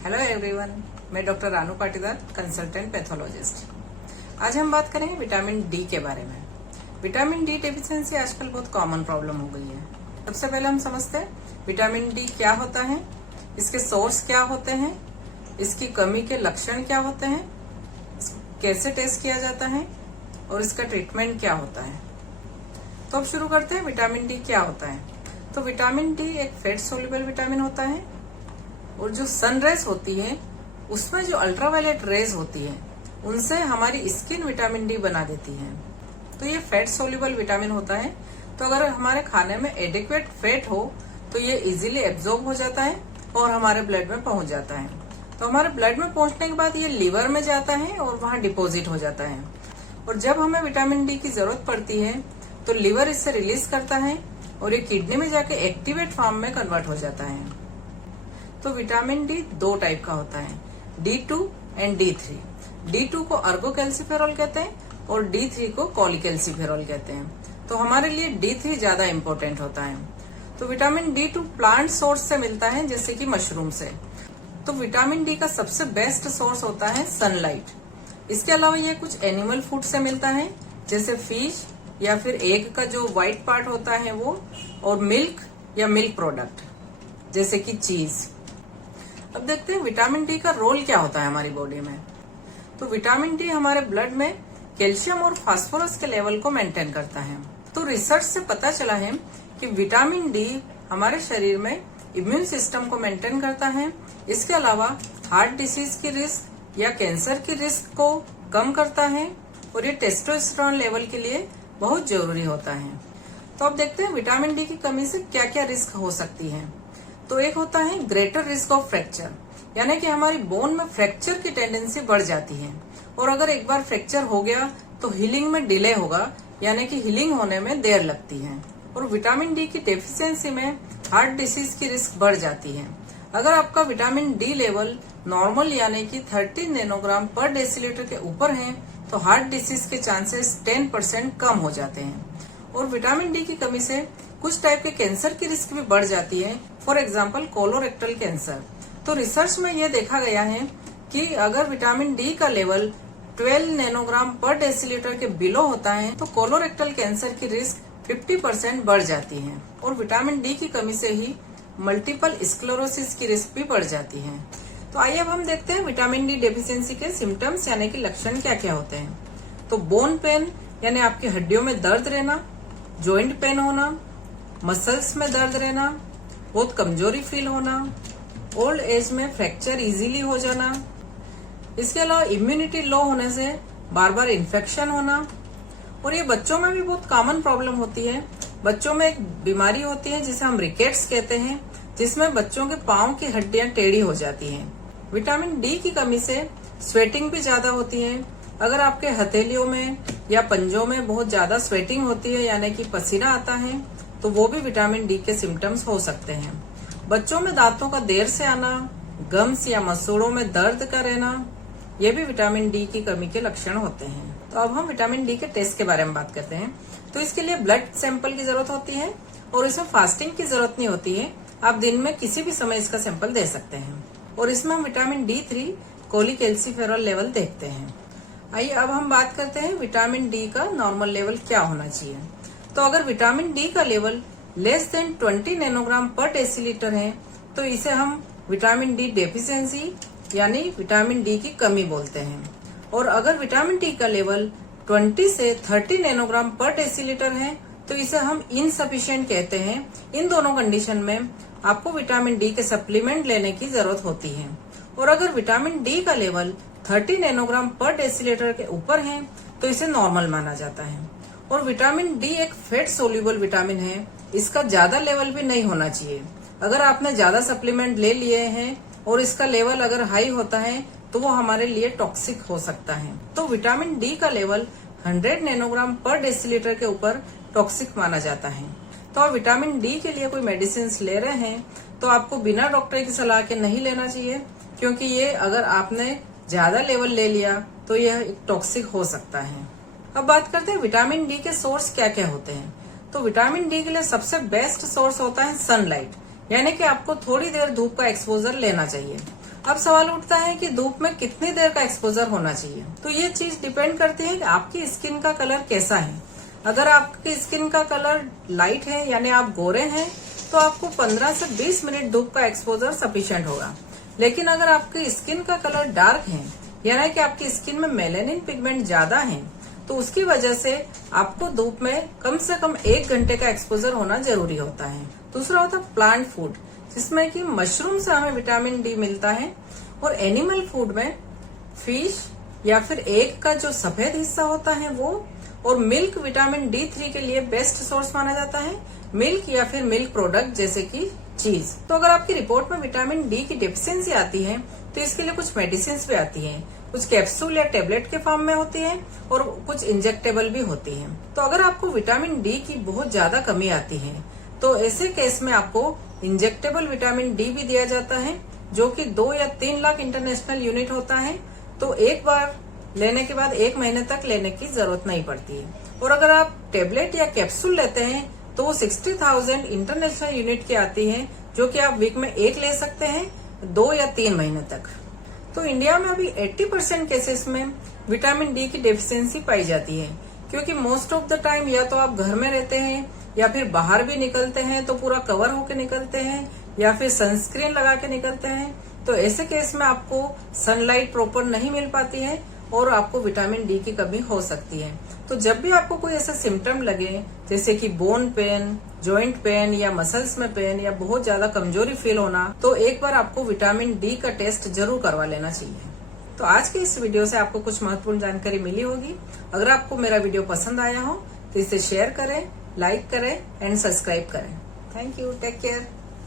Hello everyone, मैं doctor Ranu Patidar, consultant pathologist. आज हम बात करेंगे विटामिन डी के बारे में। विटामिन डी डेफिशिएंसी आजकल बहुत कॉमन प्रॉब्लम हो गई है। सबसे पहले हम समझते हैं विटामिन डी क्या होता है, इसके सोर्स क्या होते हैं, इसकी कमी के लक्षण क्या होते हैं, कैसे टेस्ट किया जाता है और इसका ट्रीटमेंट क्या होता है। तो अब शुरू करते हैं, विटामिन डी क्या होता है। तो विटामिन डी एक फैट सोल्यूबल विटामिन होता है और जो सनरेज होती है उसमें जो अल्ट्रावायलेट रेज होती है उनसे हमारी स्किन विटामिन डी बना देती है। तो ये फैट सोल्यूबल विटामिन होता है। तो अगर हमारे खाने में एडिक्वेट फैट हो तो ये इजीली एब्जॉर्ब हो जाता है और हमारे ब्लड में पहुंच जाता है। तो हमारे ब्लड में पहुंचने के बाद ये लीवर में जाता है और वहां डिपॉजिट हो जाता है। और जब हमें विटामिन डी की जरूरत पड़ती है तो लीवर इससे रिलीज करता है और ये किडनी में जाके एक्टिवेट फॉर्म में कन्वर्ट हो जाता है। तो विटामिन डी दो टाइप का होता है, D2 एंड D3। D2 को अर्गोकैल्सिफेरॉल कहते हैं और D3 को कॉलीकैल्सिफेरॉल कहते हैं। तो हमारे लिए D3 ज्यादा इम्पोर्टेंट होता है। तो विटामिन D2 प्लांट सोर्स से मिलता है, जैसे कि मशरूम से। तो विटामिन डी का सबसे बेस्ट सोर्स होता है सनलाइट। इसके अलावा ये कुछ एनिमल फूड से मिलता है, जैसे फिश या फिर एग का जो व्हाइट पार्ट होता है वो, और मिल्क या मिल्क प्रोडक्ट जैसे कि चीज। अब देखते हैं विटामिन डी का रोल क्या होता है हमारी बॉडी में। तो विटामिन डी हमारे ब्लड में कैल्शियम और फास्फोरस के लेवल को मेंटेन करता है। तो रिसर्च से पता चला है कि विटामिन डी हमारे शरीर में इम्यून सिस्टम को मेंटेन करता है। इसके अलावा हार्ट डिसीज की रिस्क या कैंसर की रिस्क को कम करता है और ये टेस्टोस्टेरोन लेवल के लिए बहुत जरूरी होता है। तो अब देखते हैं विटामिन डी की कमी से क्या क्या रिस्क हो सकती है। तो एक होता है ग्रेटर रिस्क ऑफ फ्रैक्चर, यानी कि हमारी बोन में फ्रैक्चर की टेंडेंसी बढ़ जाती है और अगर एक बार फ्रैक्चर हो गया तो हीलिंग में डिले होगा, यानी कि हीलिंग होने में देर लगती है। और विटामिन डी की डेफिशिएंसी में हार्ट डिसीज की रिस्क बढ़ जाती है। अगर आपका विटामिन डी लेवल नॉर्मल यानी कि 30 नैनोग्राम पर डेसीलीटर के ऊपर है तो हार्ट डिसीज के चांसेस 10% कम हो जाते हैं। और विटामिन डी की कमी से कुछ टाइप के कैंसर की रिस्क भी बढ़ जाती है, फॉर एग्जाम्पल कोलोरेक्टल कैंसर। तो रिसर्च में यह देखा गया है कि अगर विटामिन डी का लेवल 12 नैनोग्राम पर डेसीलीटर के बिलो होता है तो कोलोरेक्टल कैंसर की रिस्क 50% बढ़ जाती है। और विटामिन डी की कमी से ही मल्टीपल स्क्लेरोसिस की रिस्क भी बढ़ जाती है। तो आइए अब हम देखते हैं विटामिन डी डेफिशिएंसी के सिम्टम्स यानी कि लक्षण क्या क्या होते हैं। तो बोन पेन यानी आपकी हड्डियों में दर्द रहना, जॉइंट पेन होना, मसल्स में दर्द रहना, बहुत कमजोरी फील होना, ओल्ड एज में फ्रैक्चर इजीली हो जाना। इसके अलावा इम्यूनिटी लो होने से बार बार इन्फेक्शन होना। और ये बच्चों में भी बहुत कॉमन प्रॉब्लम होती है। बच्चों में एक बीमारी होती है जिसे हम रिकेट्स कहते हैं, जिसमें बच्चों के पांव की हड्डियां टेढ़ी हो जाती हैं। विटामिन डी की कमी से स्वेटिंग भी ज्यादा होती है। अगर आपके हथेलियों में या पंजों में बहुत ज्यादा स्वेटिंग होती है यानी कि पसीना आता है तो वो भी विटामिन डी के सिम्टम्स हो सकते हैं। बच्चों में दांतों का देर से आना, गम्स या मसूड़ों में दर्द का रहना, ये भी विटामिन डी की कमी के लक्षण होते हैं। तो अब हम विटामिन डी के टेस्ट के बारे में बात करते हैं। तो इसके लिए ब्लड सैंपल की जरूरत होती है और इसमें फास्टिंग की जरूरत नहीं होती है। आप दिन में किसी भी समय इसका सैंपल दे सकते हैं। और इसमें हम विटामिन D3 कॉलीकैल्सिफेरॉल लेवल देखते हैं। आइए अब हम बात करते हैं विटामिन डी का नॉर्मल लेवल क्या होना चाहिए। तो अगर विटामिन डी का लेवल लेस देन 20 नैनोग्राम पर डेसीलीटर है तो इसे हम विटामिन डी डेफिशिएंसी यानी विटामिन डी की कमी बोलते हैं। और अगर विटामिन डी का लेवल 20 से 30 नैनोग्राम पर डेसीलीटर है तो इसे हम इनसफिशिएंट कहते हैं। इन दोनों कंडीशन में आपको विटामिन डी के सप्लीमेंट लेने की जरूरत होती है। और अगर विटामिन डी का लेवल 30 नैनोग्राम पर डेसीलीटर के ऊपर है तो इसे नॉर्मल माना जाता है। और विटामिन डी एक फैट सोल्यूबल विटामिन है, इसका ज्यादा लेवल भी नहीं होना चाहिए। अगर आपने ज्यादा सप्लीमेंट ले लिए हैं और इसका लेवल अगर हाई होता है तो वो हमारे लिए टॉक्सिक हो सकता है। तो विटामिन डी का लेवल 100 नैनोग्राम पर डेसीलीटर के ऊपर टॉक्सिक माना जाता है। तो आप विटामिन डी के लिए कोई मेडिसिन ले रहे हैं तो आपको बिना डॉक्टर की सलाह के नहीं लेना चाहिए, क्योंकि ये अगर आपने ज्यादा लेवल ले लिया तो यह टॉक्सिक हो सकता है। अब बात करते हैं विटामिन डी के सोर्स क्या क्या होते हैं। तो विटामिन डी के लिए सबसे बेस्ट सोर्स होता है सनलाइट, यानी कि आपको थोड़ी देर धूप का एक्सपोजर लेना चाहिए। अब सवाल उठता है कि धूप में कितनी देर का एक्सपोजर होना चाहिए। तो ये चीज डिपेंड करती है कि आपकी स्किन का कलर कैसा है। अगर आपकी स्किन का कलर लाइट है यानी आप गोरे हैं तो आपको 15 से 20 मिनट धूप का एक्सपोजर सफिशिएंट होगा। लेकिन अगर आपकी स्किन का कलर डार्क है यानी कि आपकी स्किन में मेलेनिन पिगमेंट ज्यादा है तो उसकी वजह से आपको धूप में कम से कम 1 घंटे का एक्सपोजर होना जरूरी होता है। दूसरा होता है प्लांट फूड, जिसमें कि मशरूम से हमें विटामिन डी मिलता है, और एनिमल फूड में फिश या फिर एग का जो सफेद हिस्सा होता है वो, और मिल्क विटामिन D3 के लिए बेस्ट सोर्स माना जाता है। मिल्क या फिर मिल्क प्रोडक्ट जैसे कि चीज। तो अगर आपकी रिपोर्ट में विटामिन डी की डेफिशिएंसी आती है तो इसके लिए कुछ मेडिसिन भी आती हैं। कुछ कैप्सूल या टेबलेट के फॉर्म में होती है और कुछ इंजेक्टेबल भी होती है। तो अगर आपको विटामिन डी की बहुत ज्यादा कमी आती है तो ऐसे केस में आपको इंजेक्टेबल विटामिन डी भी दिया जाता है, जो कि 2 या 3 लाख इंटरनेशनल यूनिट होता है। तो एक बार लेने के बाद 1 महीने तक लेने की जरूरत नहीं पड़ती है। और अगर आप टेबलेट या कैप्सूल लेते हैं तो वो 60,000 इंटरनेशनल यूनिट की आती है, जो कि आप वीक में 1 ले सकते हैं 2 या 3 महीने तक। तो इंडिया में अभी 80% केसेस में विटामिन डी की डेफिशिएंसी पाई जाती है, क्योंकि मोस्ट ऑफ द टाइम या तो आप घर में रहते हैं या फिर बाहर भी निकलते हैं तो पूरा कवर होके निकलते हैं, या फिर सनस्क्रीन लगा के निकलते हैं। तो ऐसे केस में आपको सनलाइट प्रॉपर नहीं मिल पाती है और आपको विटामिन डी की कमी हो सकती है। तो जब भी आपको कोई ऐसा सिम्टम लगे जैसे कि बोन पेन, जॉइंट पेन या मसल्स में पेन या बहुत ज्यादा कमजोरी फील होना, तो एक बार आपको विटामिन डी का टेस्ट जरूर करवा लेना चाहिए। तो आज के इस वीडियो से आपको कुछ महत्वपूर्ण जानकारी मिली होगी। अगर आपको मेरा वीडियो पसंद आया हो तो इसे शेयर करें, लाइक करें एंड सब्सक्राइब करें। Thank you, take care.